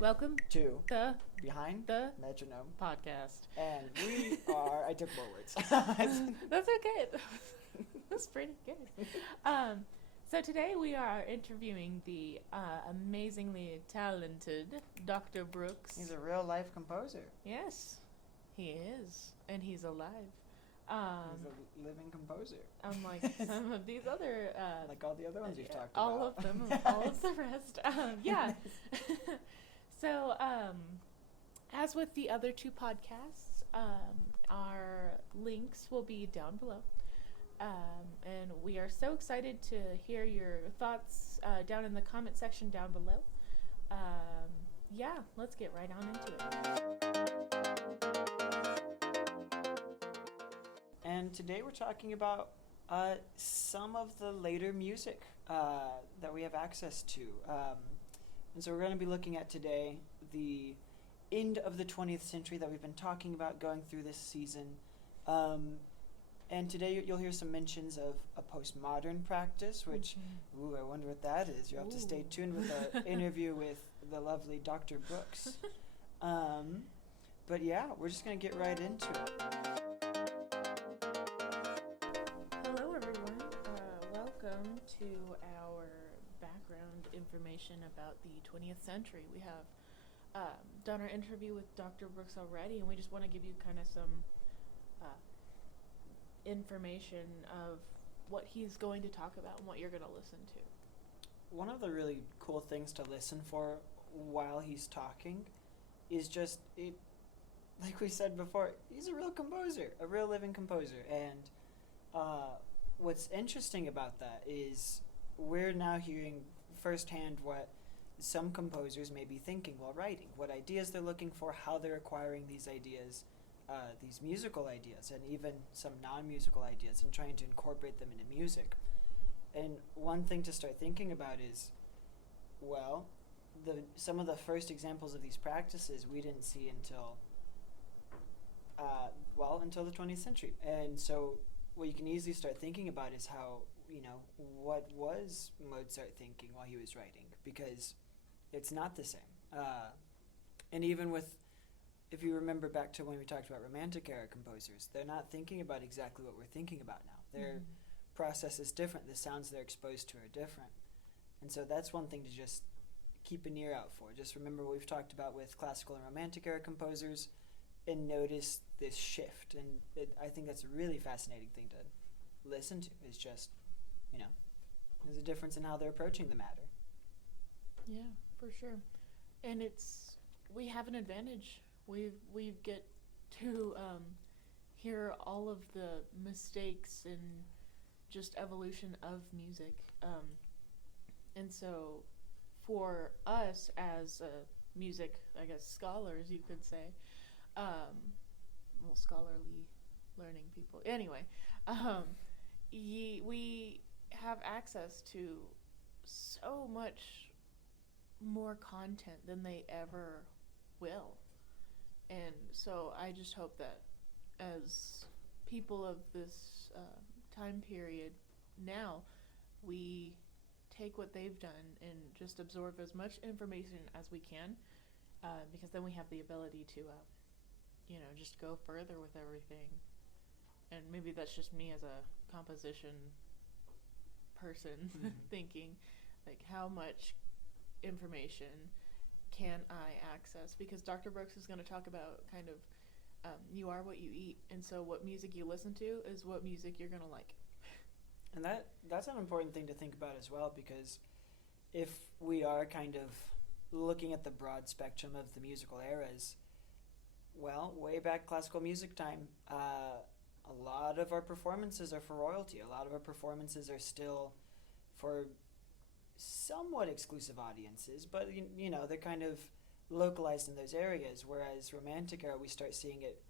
Welcome to the Behind the Metronome. podcast. And we are, I took more words. That's okay. That's pretty good. So today we are interviewing the amazingly talented Dr. Brooks. He's a real life composer. Yes, he is, and he's alive. He's a living composer. Unlike some of these other... like all the other ones you've talked all about. of them, all of the rest. Yeah. So, as with the other two podcasts, our links will be down below. And we are so excited to hear your thoughts down in the comment section down below. Yeah, let's get right on into it. And today we're talking about some of the later music that we have access to. And so we're going to be looking at today the end of the 20th century that we've been talking about going through this season. And today you'll hear some mentions of a postmodern practice, which, ooh, I wonder what that is. You'll have to stay tuned with the interview with the lovely Dr. Brooks. But yeah, we're just going to get right into it. Hello, everyone. Welcome to our background information about the 20th century. We have done our interview with Dr. Brooks already, and we just want to give you kind of some information of what he's going to talk about and what you're going to listen to. One of the really cool things to listen for while he's talking is just, like we said before, he's a real composer, a real living composer. And what's interesting about that is we're now hearing firsthand what some composers may be thinking while writing, what ideas they're looking for, how they're acquiring these ideas, these musical ideas, and even some non-musical ideas, and trying to incorporate them into music. And one thing to start thinking about is, well, some of the first examples of these practices we didn't see until until the 20th century. And so what you can easily start thinking about is how, what was Mozart thinking while he was writing? Because it's not the same. And even if you remember back to when we talked about Romantic era composers, they're not thinking about exactly what we're thinking about now. Their process is different. The sounds they're exposed to are different. And so that's one thing to just keep an ear out for. Just remember what we've talked about with classical and Romantic era composers and notice this shift. And I think that's a really fascinating thing to listen to, is just, there's a difference in how they're approaching the matter. Yeah, for sure. And we have an advantage. We get to hear all of the mistakes and just evolution of music. And so for us as music, I guess, scholars, you could say, scholarly learning people. Anyway, we have access to so much more content than they ever will. And so I just hope that as people of this time period now, we take what they've done and just absorb as much information as we can, because then we have the ability to, just go further with everything. And maybe that's just me as a composition person thinking, like, how much information can I access? Because Dr. Brooks is going to talk about kind of you are what you eat, and so what music you listen to is what music you're going to like. And that's an important thing to think about as well, because if we are kind of looking at the broad spectrum of the musical eras, well, way back classical music time, a lot of our performances are for royalty. A lot of our performances are still for somewhat exclusive audiences, but they're kind of localized in those areas, whereas Romantic era, we start seeing it,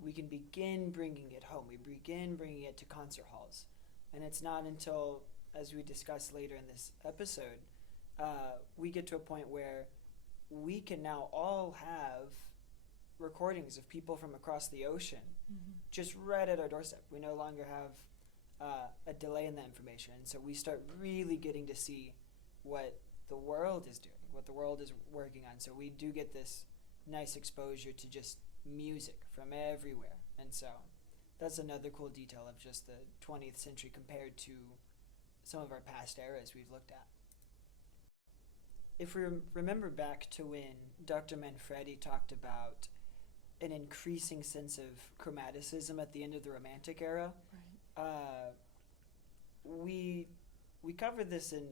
we can begin bringing it home, we begin bringing it to concert halls. And it's not until, as we discuss later in this episode, we get to a point where we can now all have recordings of people from across the ocean just right at our doorstep. We no longer have a delay in that information, and so we start really getting to see what the world is doing, what the world is working on. So we do get this nice exposure to just music from everywhere. And so that's another cool detail of just the 20th century compared to some of our past eras we've looked at. If we remember back to when Dr. Manfredi talked about an increasing sense of chromaticism at the end of the Romantic era, Right. we covered this in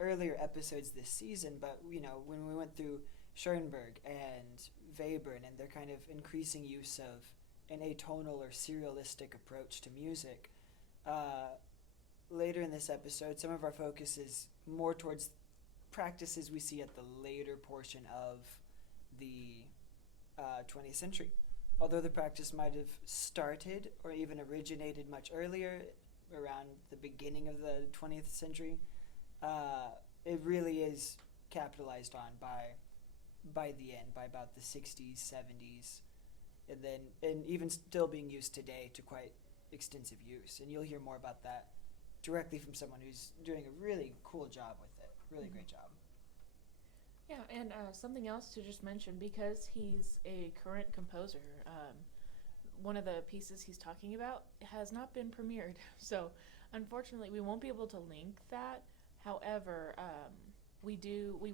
earlier episodes this season, but when we went through Schoenberg and Webern and their kind of increasing use of an atonal or serialistic approach to music, later in this episode, some of our focus is more towards practices we see at the later portion of the 20th century. Although the practice might have started or even originated much earlier, around the beginning of the 20th century, it really is capitalized on by the end, by about the 60s, 70s, and even still being used today to quite extensive use. And you'll hear more about that directly from someone who's doing a really cool job with it. Really great job. Yeah, and something else to just mention, because he's a current composer, one of the pieces he's talking about has not been premiered. So unfortunately, we won't be able to link that. However, we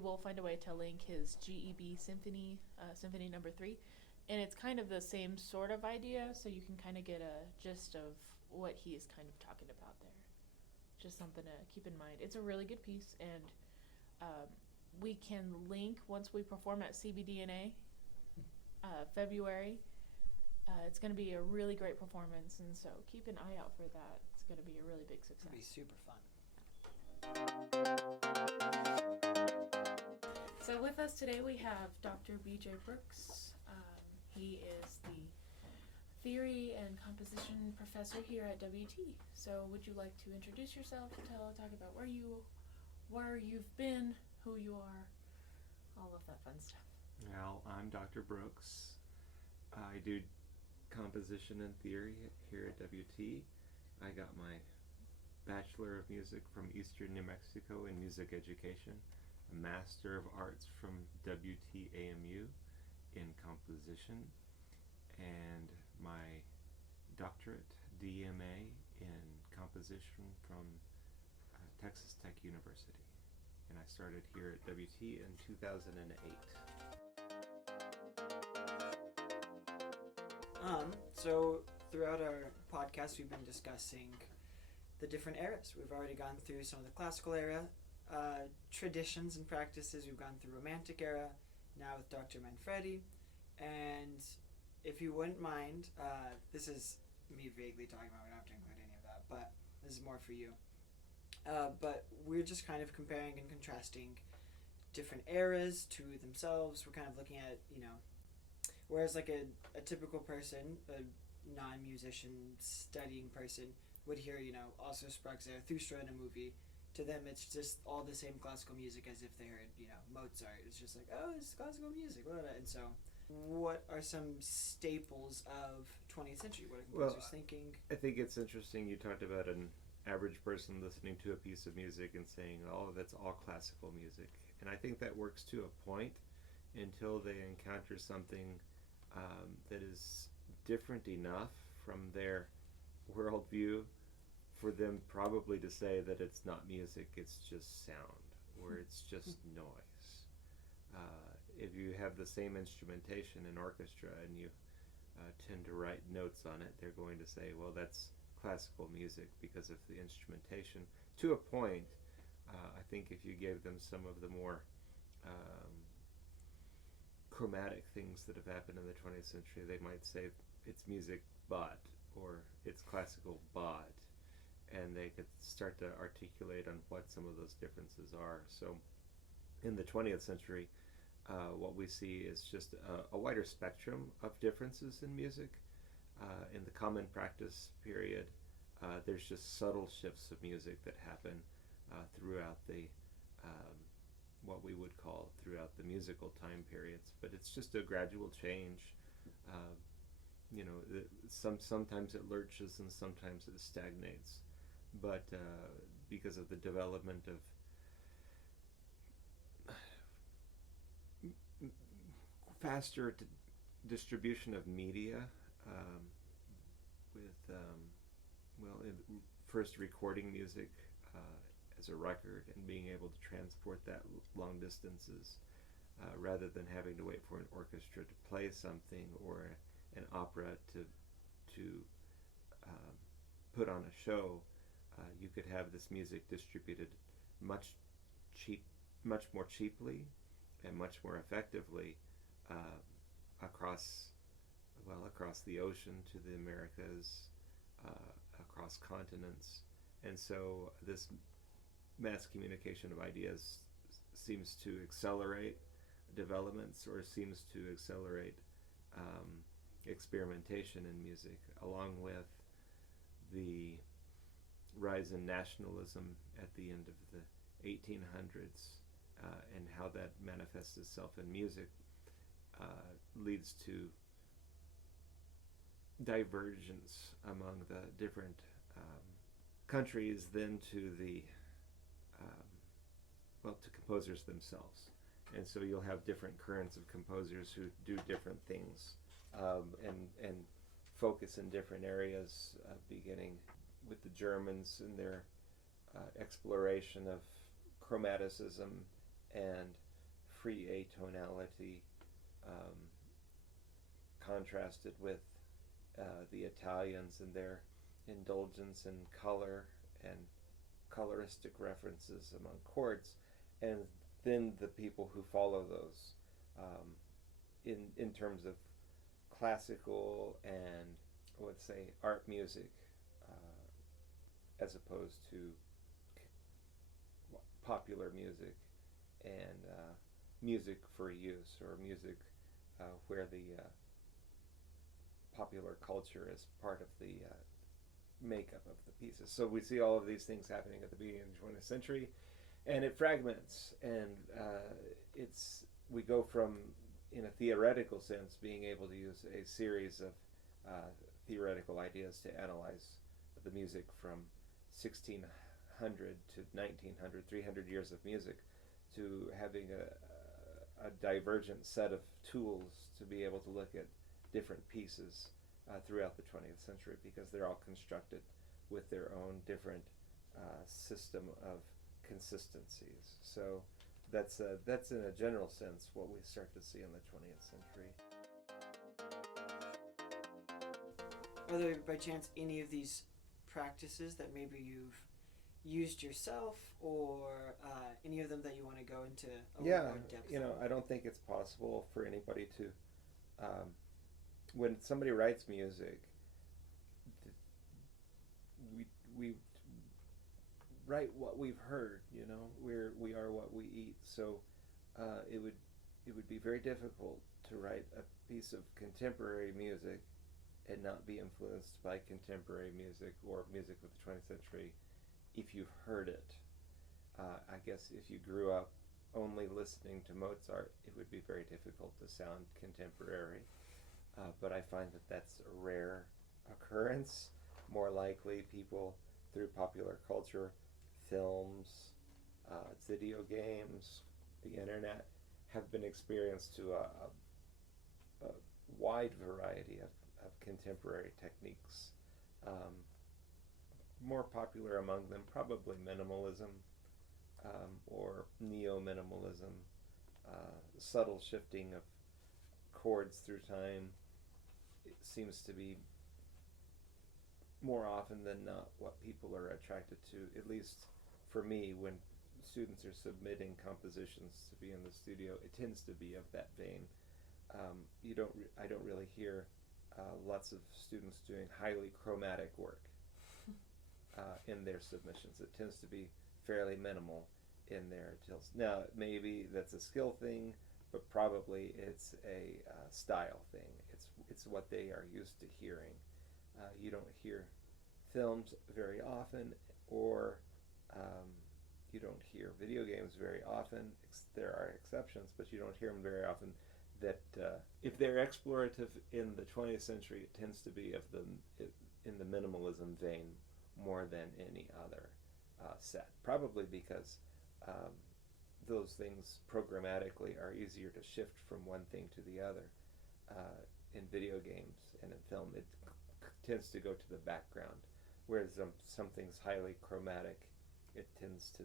will find a way to link his GEB Symphony, Symphony No. 3, and it's kind of the same sort of idea, so you can kind of get a gist of what he is kind of talking about there. Just something to keep in mind. It's a really good piece, and we can link once we perform at CBDNA, February. It's going to be a really great performance, and so keep an eye out for that. It's going to be a really big success. It'll be super fun. So with us today we have Dr. B.J. Brooks. He is the theory and composition professor here at WT. So would you like to introduce yourself, talk about where you've been, who you are, all of that fun stuff? Well, I'm Dr. Brooks. I do composition and theory here at WT. I got my Bachelor of Music from Eastern New Mexico in Music Education, a Master of Arts from WTAMU in composition, and my doctorate, DMA, in composition from Texas Tech University. And I started here at WT in 2008. So throughout our podcast, we've been discussing the different eras. We've already gone through some of the classical era traditions and practices. We've gone through Romantic era, now with Dr. Manfredi. And if you wouldn't mind, this is me vaguely talking about, we don't have to include any of that, but this is more for you. But we're just kind of comparing and contrasting different eras to themselves. We're kind of looking at, whereas like a typical person, a non-musician studying person would hear, also Sprachzehrer through Threnody, to them it's just all the same classical music as if they heard, Mozart. It's just like, oh, it's classical music, blah, blah. And so what are some staples of 20th century? What are composers thinking? I think it's interesting you talked about an average person listening to a piece of music and saying, oh, that's all classical music. And I think that works to a point until they encounter something that is different enough from their worldview for them probably to say that it's not music, it's just sound, or it's just noise. If you have the same instrumentation in orchestra and you tend to write notes on it, they're going to say, well, that's classical music because of the instrumentation. To a point, I think if you gave them some of the more chromatic things that have happened in the 20th century, they might say it's music but, or it's classical but, and they could start to articulate on what some of those differences are. So in the 20th century, what we see is just a wider spectrum of differences in music. In the common practice period, there's just subtle shifts of music that happen throughout the what we would call throughout the musical time periods, but it's just a gradual change. Sometimes it lurches and sometimes it stagnates, but because of the development of faster distribution of media with first recording music as a record and being able to transport that long distances rather than having to wait for an orchestra to play something or an opera to put on a show. You could have this music distributed much more cheaply and much more effectively across the ocean to the Americas, across continents. And so this mass communication of ideas seems to accelerate developments, or seems to accelerate experimentation in music, along with the rise in nationalism at the end of the 1800s, and how that manifests itself in music leads to divergence among the different countries, then to the to composers themselves. And so you'll have different currents of composers who do different things and focus in different areas, beginning with the Germans and their exploration of chromaticism and free atonality, contrasted with the Italians and their indulgence in color and coloristic references among chords, and then the people who follow those in terms of classical and, I would say, art music, as opposed to popular music and music for use, or music where the popular culture is part of the makeup of the pieces. So we see all of these things happening at the beginning of the 20th century, and it fragments, and we go from, in a theoretical sense, being able to use a series of theoretical ideas to analyze the music from 1600 to 1900, 300 years of music, to having a divergent set of tools to be able to look at different pieces throughout the 20th century, because they're all constructed with their own different system of consistencies. So that's in a general sense what we start to see in the 20th century. Are there by chance any of these practices that maybe you've used yourself, or any of them that you want to go into a little more depth? I don't think it's possible for anybody to when somebody writes music, we write what we've heard. We are what we eat. So it would be very difficult to write a piece of contemporary music and not be influenced by contemporary music or music of the 20th century if you've heard it. I guess if you grew up only listening to Mozart, it would be very difficult to sound contemporary. But I find that that's a rare occurrence. More likely, people through popular culture, films, video games, the internet, have been experienced to a wide variety of contemporary techniques. More popular among them, probably minimalism or neo-minimalism, subtle shifting of chords through time. It seems to be more often than not what people are attracted to, at least for me. When students are submitting compositions to be in the studio, it tends to be of that vein. I don't really hear lots of students doing highly chromatic work in their submissions. It tends to be fairly minimal in their tilts. Now, maybe that's a skill thing, but probably it's a style thing. It's what they are used to hearing. You don't hear films very often, or you don't hear video games very often. There are exceptions, but you don't hear them very often. That if they're explorative in the 20th century, it tends to be in the minimalism vein more than any other set. Probably because those things programmatically are easier to shift from one thing to the other. In video games and in film, it tends to go to the background, whereas something's highly chromatic, it tends to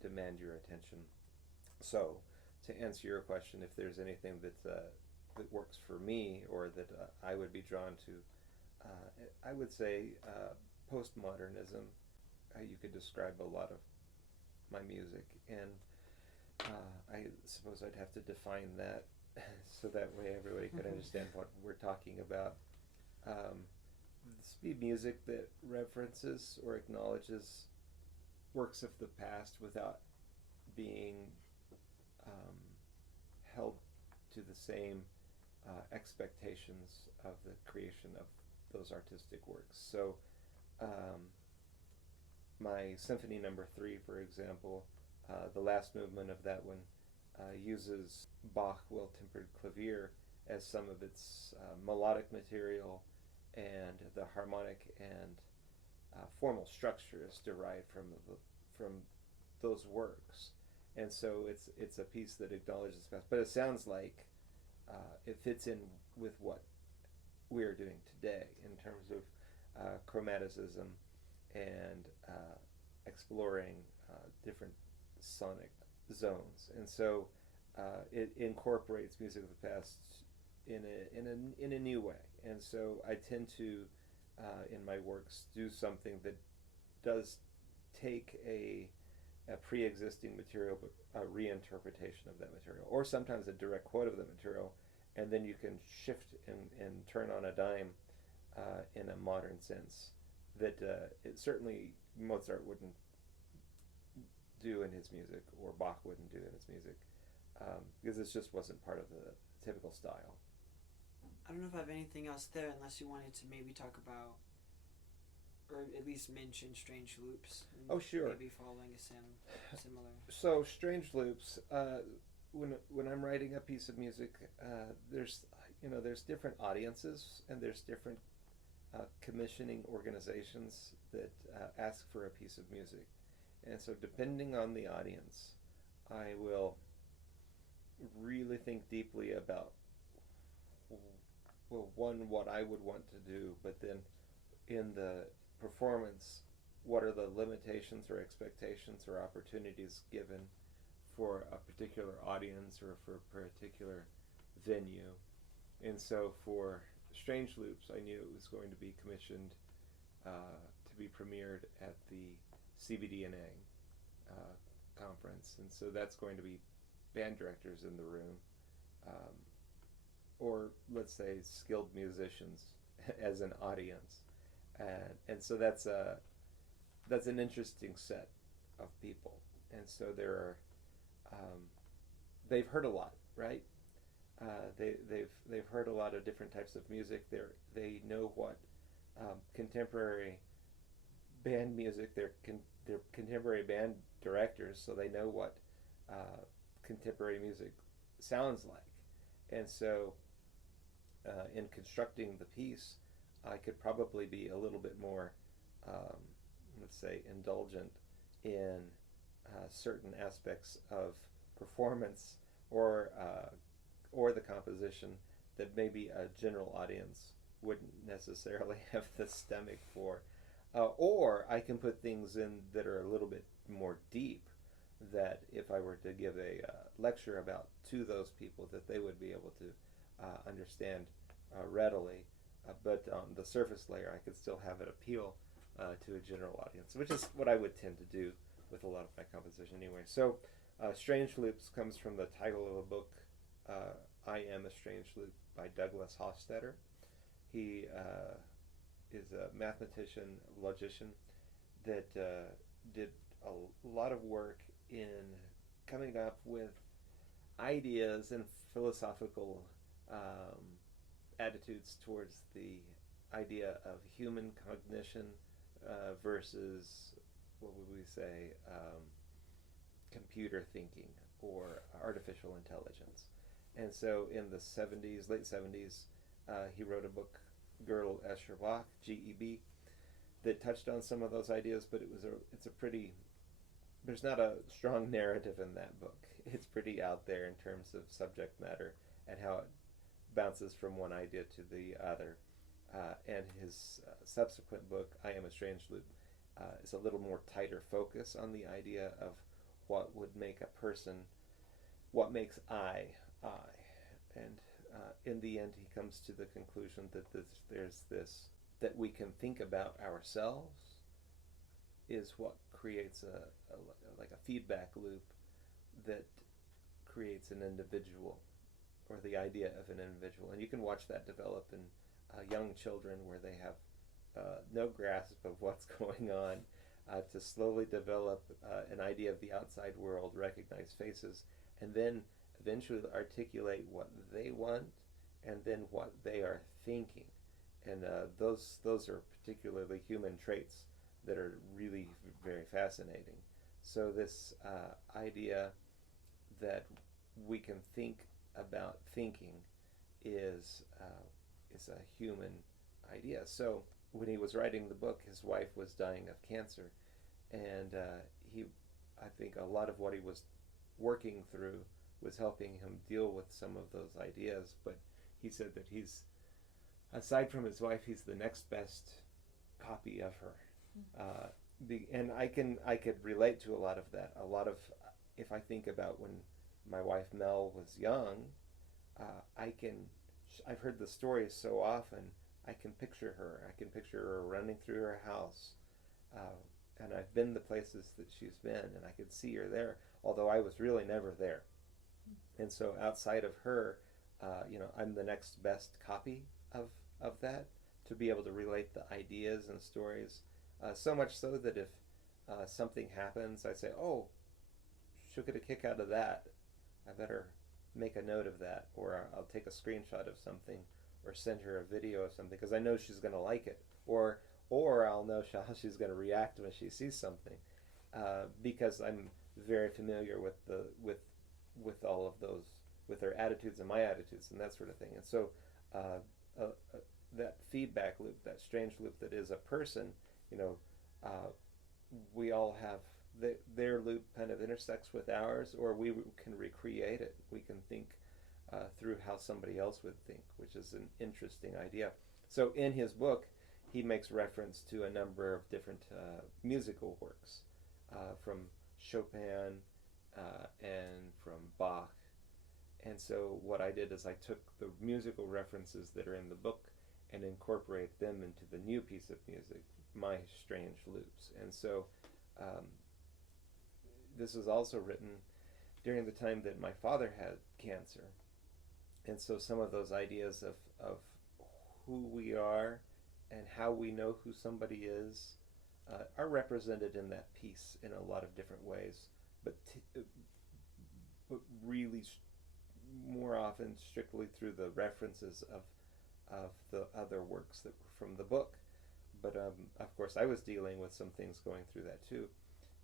demand your attention. So, to answer your question, if there's anything that works for me or that I would be drawn to, I would say postmodernism. You could describe a lot of my music, and I suppose I'd have to define that so that way everybody could understand what we're talking about. This would be music that references or acknowledges works of the past without being held to the same expectations of the creation of those artistic works. So my Symphony No. 3, for example, the last movement of that one uses Bach well-tempered clavier as some of its melodic material, and the harmonic and formal structure is derived from those works. And so it's a piece that acknowledges the past, but it sounds like it fits in with what we're doing today in terms of chromaticism and exploring different sonic zones. And so it incorporates music of the past in a new way. And so I tend to, in my works, do something that does take a pre-existing material, but a reinterpretation of that material, or sometimes a direct quote of the material, and then you can shift and turn on a dime in a modern sense that it certainly Mozart wouldn't do in his music, or Bach wouldn't do in his music, because this just wasn't part of the typical style. I don't know if I have anything else there, unless you wanted to maybe talk about, or at least mention Strange Loops. Oh, sure. Maybe following a similar. So Strange Loops, when I'm writing a piece of music, there's different audiences, and there's different commissioning organizations that ask for a piece of music. And so depending on the audience, I will really think deeply about, well, one, what I would want to do, but then in the performance, what are the limitations or expectations or opportunities given for a particular audience or for a particular venue. And so for Strange Loops, I knew it was going to be commissioned to be premiered at the CBDNA conference. And so that's going to be band directors in the room, or let's say skilled musicians as an audience. And so that's an interesting set of people. And so there are, they've heard a lot, right? They've heard a lot of different types of music. They know what contemporary band music. They're contemporary band directors, so they know what contemporary music sounds like. And so, in constructing the piece, I could probably be a little bit more, let's say, indulgent in certain aspects of performance or the composition that maybe a general audience wouldn't necessarily have the stomach for. Or I can put things in that are a little bit more deep, that if I were to give a lecture about to those people, that they would be able to understand readily. But on the surface layer, I could still have it appeal to a general audience, which is what I would tend to do with a lot of my composition anyway. So Strange Loops comes from the title of a book, I Am a Strange Loop, by Douglas Hofstadter. He is a mathematician, logician, that did a lot of work in coming up with ideas and philosophical attitudes towards the idea of human cognition versus, what would we say, computer thinking or artificial intelligence. And so in the 70s, late 70s, he wrote a book, Gödel Escher Bach, GEB, that touched on some of those ideas, but it's a pretty there's not a strong narrative in that book. It's pretty out there in terms of subject matter and how it bounces from one idea to the other. And his subsequent book, I Am a Strange Loop, is a little more tighter focus on the idea of what would make a person, what makes I. And in the end, he comes to the conclusion that there's this, that we can think about ourselves is what creates like a feedback loop that creates an individual, or the idea of an individual. And you can watch that develop in young children where they have no grasp of what's going on, to slowly develop an idea of the outside world, recognize faces, and then eventually articulate what they want and then what they are thinking. And those are particularly human traits that are really very fascinating. So this idea that we can think about thinking is a human idea. So when he was writing the book, his wife was dying of cancer, and I think a lot of what he was working through was helping him deal with some of those ideas. But he said that he's, aside from his wife, he's the next best copy of her. And I could relate to a lot of that. A lot of, if I think about when my wife Mel was young, I've heard the stories so often. I can picture her. I can picture her running through her house, and I've been the places that she's been, and I could see her there, although I was really never there. And so outside of her, I'm the next best copy of that, to be able to relate the ideas and stories. So much so that if something happens, I say, oh, she'll get a kick out of that. I better make a note of that, or I'll take a screenshot of something, or send her a video of something, because I know she's going to like it, or I'll know how she's going to react when she sees something, because I'm very familiar with all of those, with her attitudes and my attitudes and that sort of thing. And so that feedback loop, that strange loop that is a person, we all have their loop kind of intersects with ours, or we can recreate it. We can think through how somebody else would think, which is an interesting idea. So in his book, he makes reference to a number of different musical works, from Chopin and from Bach. And so what I did is I took the musical references that are in the book and incorporate them into the new piece of music, My Strange Loops. And so this was also written during the time that my father had cancer. And so some of those ideas of who we are and how we know who somebody is are represented in that piece in a lot of different ways, but really more often strictly through the references of the other works that were from the book. But of course I was dealing with some things going through that too.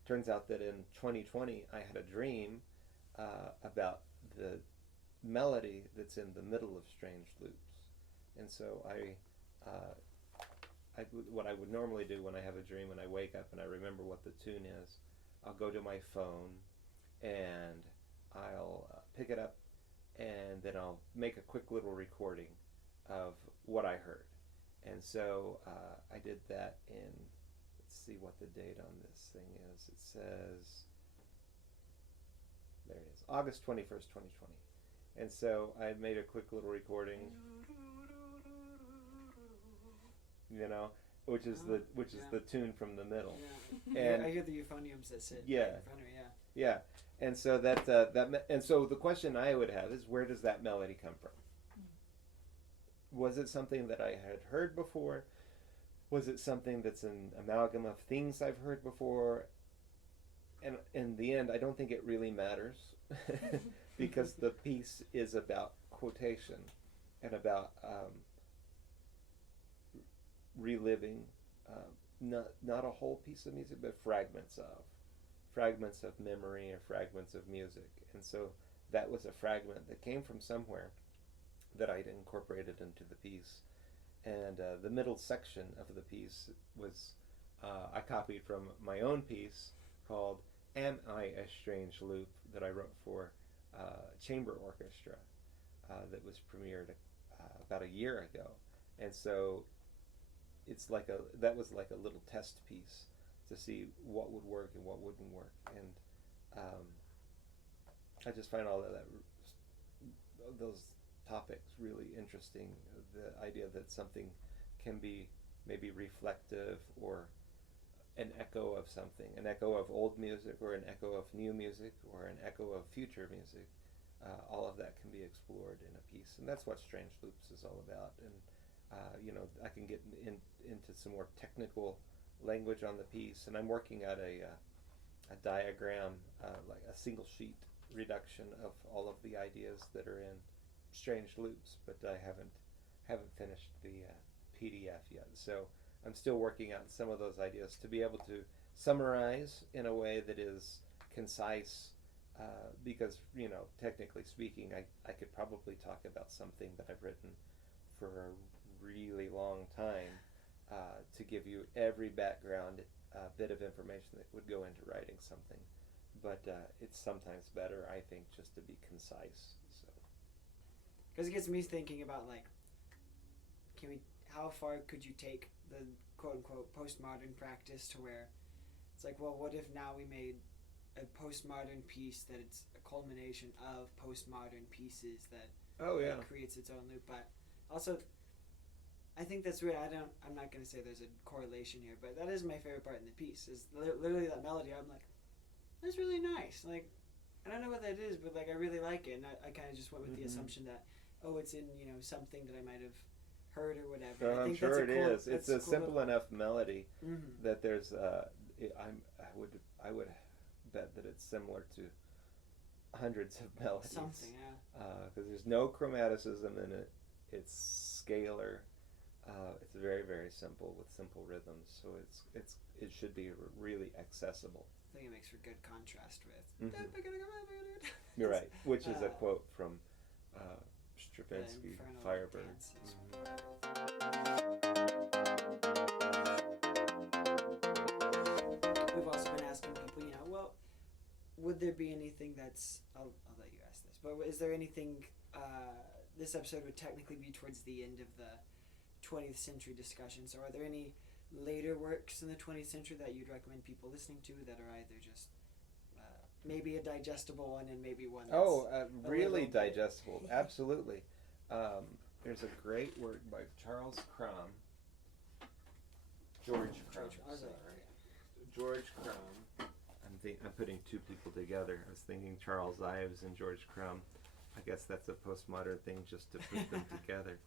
Turns out that in 2020 I had a dream about the melody that's in the middle of Strange Loops. And so what I would normally do when I have a dream and I wake up and I remember what the tune is, I'll go to my phone and I'll pick it up, and then I'll make a quick little recording of what I heard. And so I did that in, let's see what the date on this thing is. It says, there it is, August 21st, 2020. And so I made a quick little recording, which is the tune from the middle. Yeah. And I hear the euphoniums that sit yeah, right in front of me. Yeah, and so and so the question I would have is, where does that melody come from? Was it something that I had heard before? Was it something that's an amalgam of things I've heard before? And in the end, I don't think it really matters because the piece is about quotation and about reliving, not a whole piece of music, but fragments of memory or fragments of music. And so that was a fragment that came from somewhere that I'd incorporated into the piece. And the middle section of the piece was I copied from my own piece called Am I a Strange Loop that I wrote for chamber orchestra that was premiered about a year ago, and so that was like a little test piece to see what would work and what wouldn't work, and I just find all of those topics really interesting. The idea that something can be maybe reflective or an echo of something, an echo of old music or an echo of new music or an echo of future music. All of that can be explored in a piece, and that's what Strange Loops is all about. And I can get into some more technical language on the piece, and I'm working out a diagram, like a single sheet reduction of all of the ideas that are in Strange Loops, but I haven't finished the PDF yet. So I'm still working out some of those ideas to be able to summarize in a way that is concise, because, technically speaking, I could probably talk about something that I've written for a really long time to give you every background bit of information that would go into writing something. But it's sometimes better, I think, just to be concise. So, because it gets me thinking about, like, how far could you take the quote-unquote postmodern practice to where it's like, well, what if now we made a postmodern piece that it's a culmination of postmodern pieces that creates its own loop? But also, I think that's weird. I'm not going to say there's a correlation here, but that is my favorite part in the piece, is literally that melody. I'm like, that's really nice. Like, I don't know what that is, but like, I really like it. And I kind of just went with the assumption that, it's in, I might have heard or whatever. I I'm think sure that's it is. It's a cool simple little enough melody that there's. I would bet that it's similar to hundreds of melodies. Something, yeah. Because there's no chromaticism in it. It's scalar. It's very, very simple with simple rhythms. So it should be really accessible. I think it makes for good contrast with. You're right. Which is a quote from Stravinsky, Firebird. We've also been asking people, well, would there be anything that's... I'll let you ask this, but is there anything... this episode would technically be towards the end of the 20th century discussion, so are there any later works in the 20th century that you'd recommend people listening to that are either just maybe a digestible one and maybe one that's really digestible? Absolutely. There's a great work by Charles Crumb. George Crumb. I'm putting two people together. I was thinking Charles Ives and George Crumb. I guess that's a postmodern thing, just to put them together.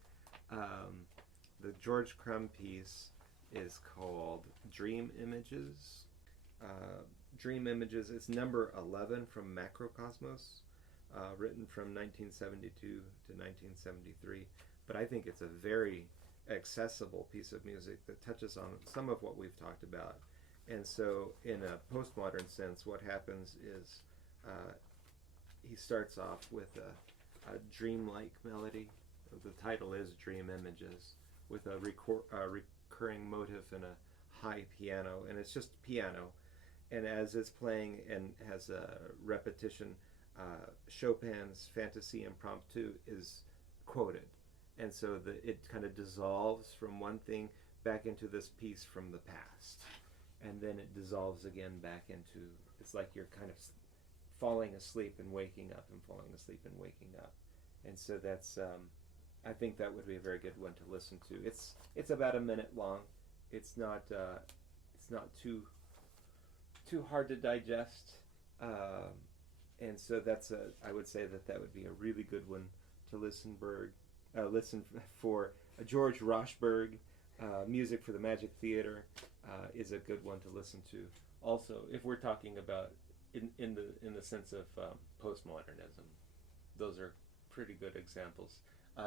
The George Crumb piece is called Dream Images. Dream Images is number 11 from Macrocosmos, written from 1972 to 1973. But I think it's a very accessible piece of music that touches on some of what we've talked about. And so in a postmodern sense, what happens is he starts off with a dreamlike melody. The title is Dream Images, with a recurring motif and a high piano, and it's just piano. And as it's playing and has a repetition, Chopin's Fantasy Impromptu is quoted. And so it kind of dissolves from one thing back into this piece from the past. And then it dissolves again back into, it's like you're kind of falling asleep and waking up and falling asleep and waking up. And so that's, I think that would be a very good one to listen to. It's about a minute long. It's not too hard to digest. And so I would say that would be a really good one to listen for. George Rochberg, Music for the Magic Theater, is a good one to listen to. Also, if we're talking about in the sense of postmodernism, those are pretty good examples.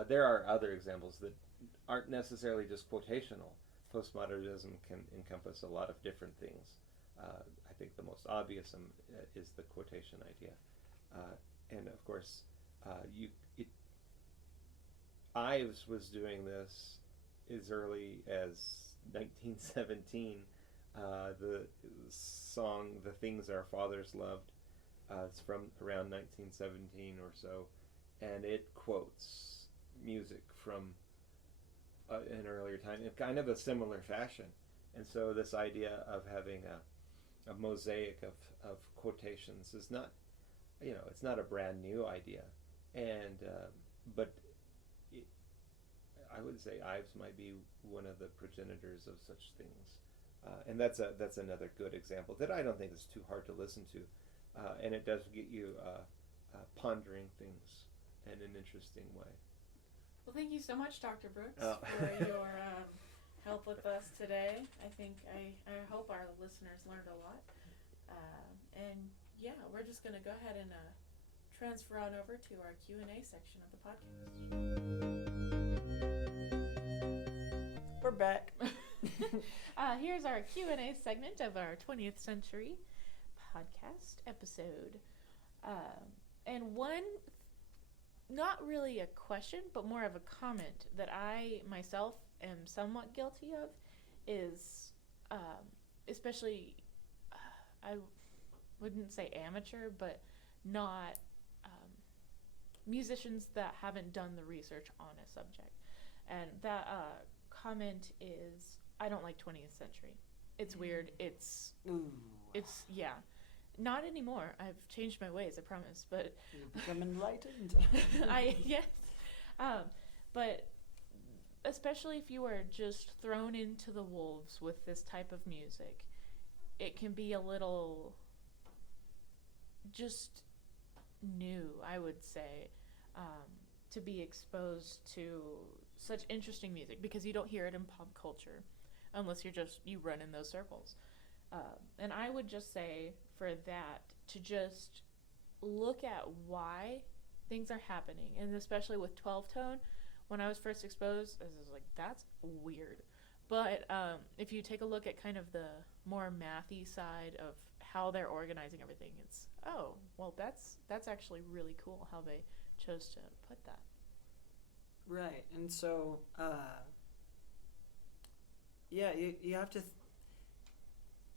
There are other examples that aren't necessarily just quotational. Postmodernism can encompass a lot of different things. I think the most obvious is the quotation idea, and of course, Ives was doing this as early as 1917 The song "The Things Our Fathers Loved" it's from around 1917 or so, and it quotes music from an earlier time in kind of a similar fashion. And so this idea of having a mosaic of quotations is not, it's not a brand new idea. And but it, I would say Ives might be one of the progenitors of such things. And that's another good example that I don't think is too hard to listen to. And it does get you pondering things in an interesting way. Well, thank you so much, Dr. Brooks, for your help with us today. I hope our listeners learned a lot. And yeah, we're just going to go ahead and transfer on over to our Q&A section of the podcast. We're back. Here's our Q&A segment of our 20th Century podcast episode. And one, not really a question, but more of a comment that I myself am somewhat guilty of is, especially, I wouldn't say amateur, but not musicians that haven't done the research on a subject. And that comment is, I don't like 20th century. It's weird. It's yeah. Not anymore. I've changed my ways, I promise. But you become enlightened. Yes. But especially if you are just thrown into the wolves with this type of music, it can be a little just new, I would say, to be exposed to such interesting music, because you don't hear it in pop culture unless you run in those circles. And I would just say for that to just look at why things are happening, and especially with 12-tone. When I was first exposed, I was like, that's weird. But if you take a look at kind of the more mathy side of how they're organizing everything, it's, oh, well, that's actually really cool how they chose to put that. Right, and so, yeah, you have to,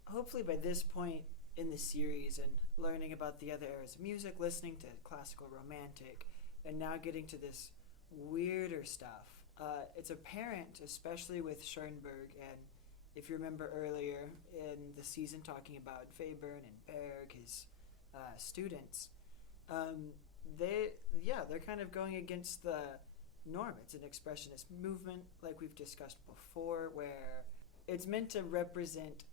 hopefully by this point in the series and learning about the other eras of music, listening to classical romantic, and now getting to this weirder stuff, it's apparent, especially with Schoenberg, and if you remember earlier in the season talking about Webern and Berg, his students, they're kind of going against the norm. It's an expressionist movement, like we've discussed before, where it's meant to represent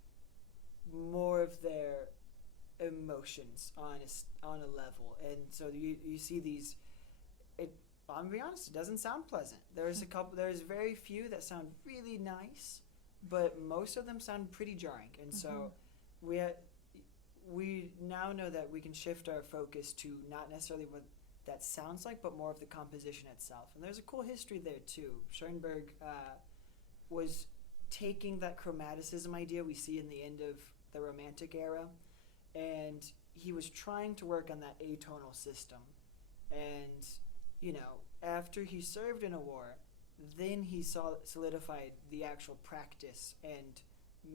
more of their emotions on a level, and so you see these. I'm gonna be honest, it doesn't sound pleasant. There's very few that sound really nice, but most of them sound pretty jarring, and so we now know that we can shift our focus to not necessarily what that sounds like, but more of the composition itself. And there's a cool history there too. Schoenberg was taking that chromaticism idea we see in the end of the Romantic era, and he was trying to work on that atonal system. And, after he served in a war, then he solidified the actual practice and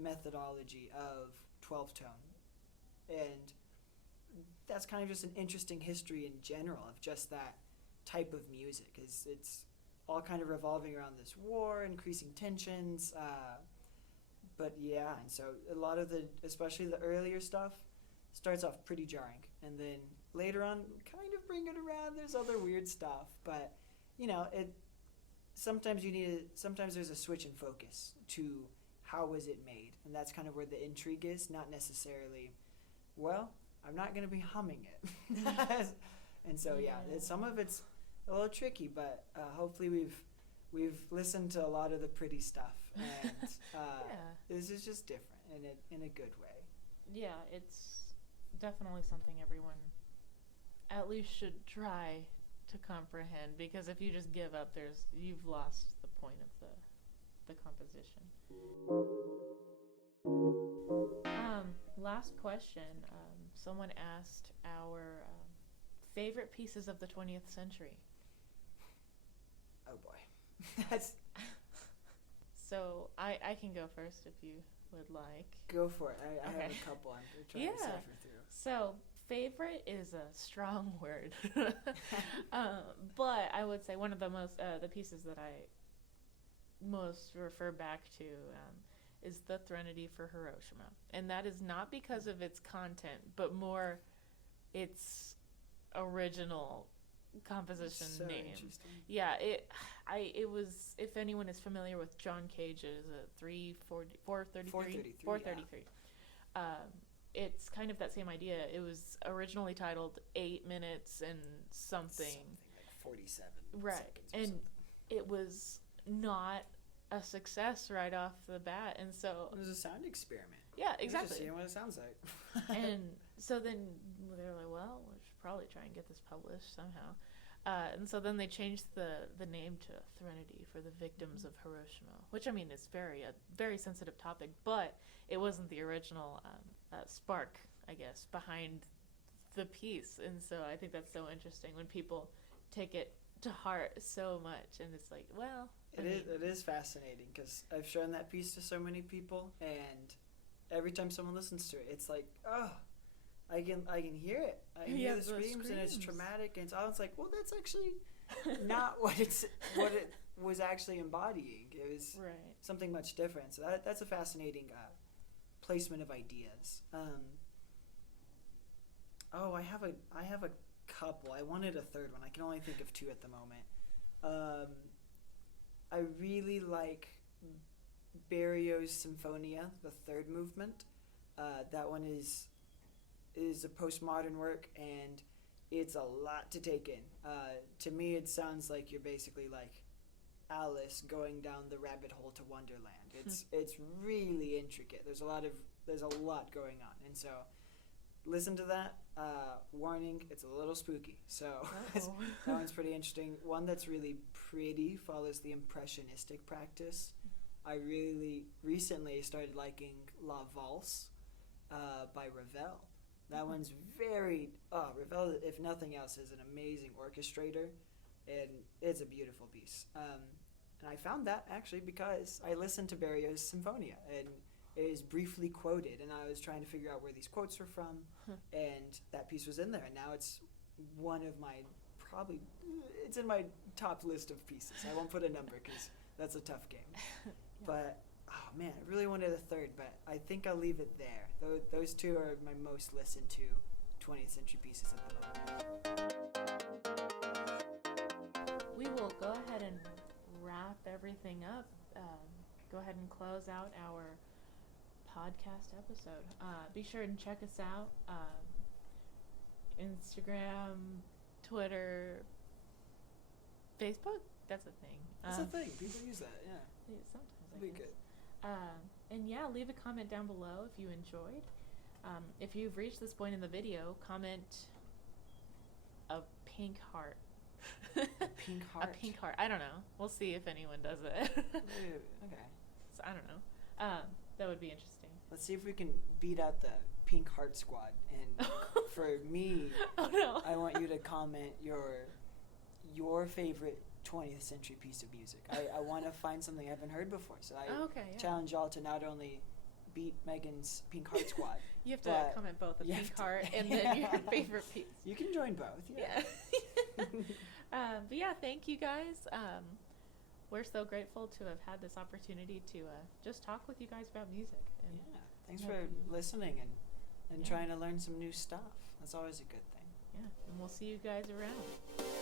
methodology of 12-tone. And that's kind of just an interesting history in general of just that type of music. It's all kind of revolving around this war, increasing tensions. But yeah, and so a lot of especially the earlier stuff, starts off pretty jarring. And then later on, kind of bring it around. There's other weird stuff. But, sometimes there's a switch in focus to how was it made. And that's kind of where the intrigue is, not necessarily, well, I'm not going to be humming it. And so, some of it's a little tricky, but hopefully we've listened to a lot of the pretty stuff, and this is just different in a good way. Yeah, it's definitely something everyone at least should try to comprehend, because if you just give up, you've lost the point of the composition. Last question. Someone asked our favorite pieces of the 20th century. Oh boy. That's So I can go first if you would like. Go for it. I have Okay. a couple I'm trying to Yeah. cipher through. So, favorite is a strong word. But I would say one of the most, the pieces that I most refer back to is the Threnody for Hiroshima. And that is not because of its content, but more its original composition So name. interesting. Yeah, it was, if anyone is familiar with John Cage's 433. 433, It's kind of that same idea. It was originally titled 8 minutes and something. Like 47 Right. seconds or And something. it was not a success right off the bat. And so, It was a sound experiment. yeah, You're just exactly. seeing what it sounds like. And so then they were like, well, we should probably try and get this published somehow. And so then they changed the name to Threnody for the victims of Hiroshima, which I mean is a very sensitive topic, but it wasn't the original spark, I guess, behind the piece. And so I think that's so interesting when people take it to heart so much, and it's like, well, It is fascinating because I've shown that piece to so many people, and every time someone listens to it, it's like, oh, I can hear it. I can hear Yeah, the the screams, and it's screams. traumatic, and it's like, well, that's actually not what it was actually embodying. It was right. something much different. So that's a fascinating placement of ideas. I have a couple. I wanted a third one. I can only think of two at the moment. I really like Berio's Symphonia, the third movement. That one is a postmodern work, and it's a lot to take in. To me, it sounds like you're basically like Alice going down the rabbit hole to Wonderland. It's really intricate. There's a lot going on, and so listen to that. Warning: it's a little spooky. So that one's pretty interesting. One that's really pretty follows the impressionistic practice. I really recently started liking La Valse by Ravel. That one's Ravel, if nothing else, is an amazing orchestrator, and it's a beautiful piece. And I found that actually because I listened to Berio's Symphonia, and it is briefly quoted, and I was trying to figure out where these quotes were from, and that piece was in there, and now it's one of my it's in my top list of pieces. I won't put a number because that's a tough game. Yeah. But, oh man, I really wanted a third, but I think I'll leave it there. Those two are my most listened to 20th century pieces at the moment. We will go ahead and wrap everything up. Go ahead and close out our podcast episode. Be sure and check us out. Instagram, Twitter, Facebook. That's a thing. That's the thing. People use that, yeah. Sometimes It'll be I guess. good. And yeah, leave a comment down below if you enjoyed. If you've reached this point in the video, comment a pink heart. Pink heart. A pink heart. I don't know. We'll see if anyone does it. Ooh, okay. So, I don't know. That would be interesting. Let's see if we can beat out the Pink Heart Squad. And for me, Oh no. I want you to comment your favorite 20th century piece of music. I want to find something I haven't heard before. So I Okay. Yeah. challenge y'all to not only beat Megan's Pink Heart Squad. You have to but comment both a you pink have to- heart and then your favorite piece. You can join both. Yeah. But yeah, thank you guys. We're so grateful to have had this opportunity to just talk with you guys about music. And Yeah. Thanks Yeah. for listening and Yeah. trying to learn some new stuff. That's always a good thing. yeah, and we'll see you guys around.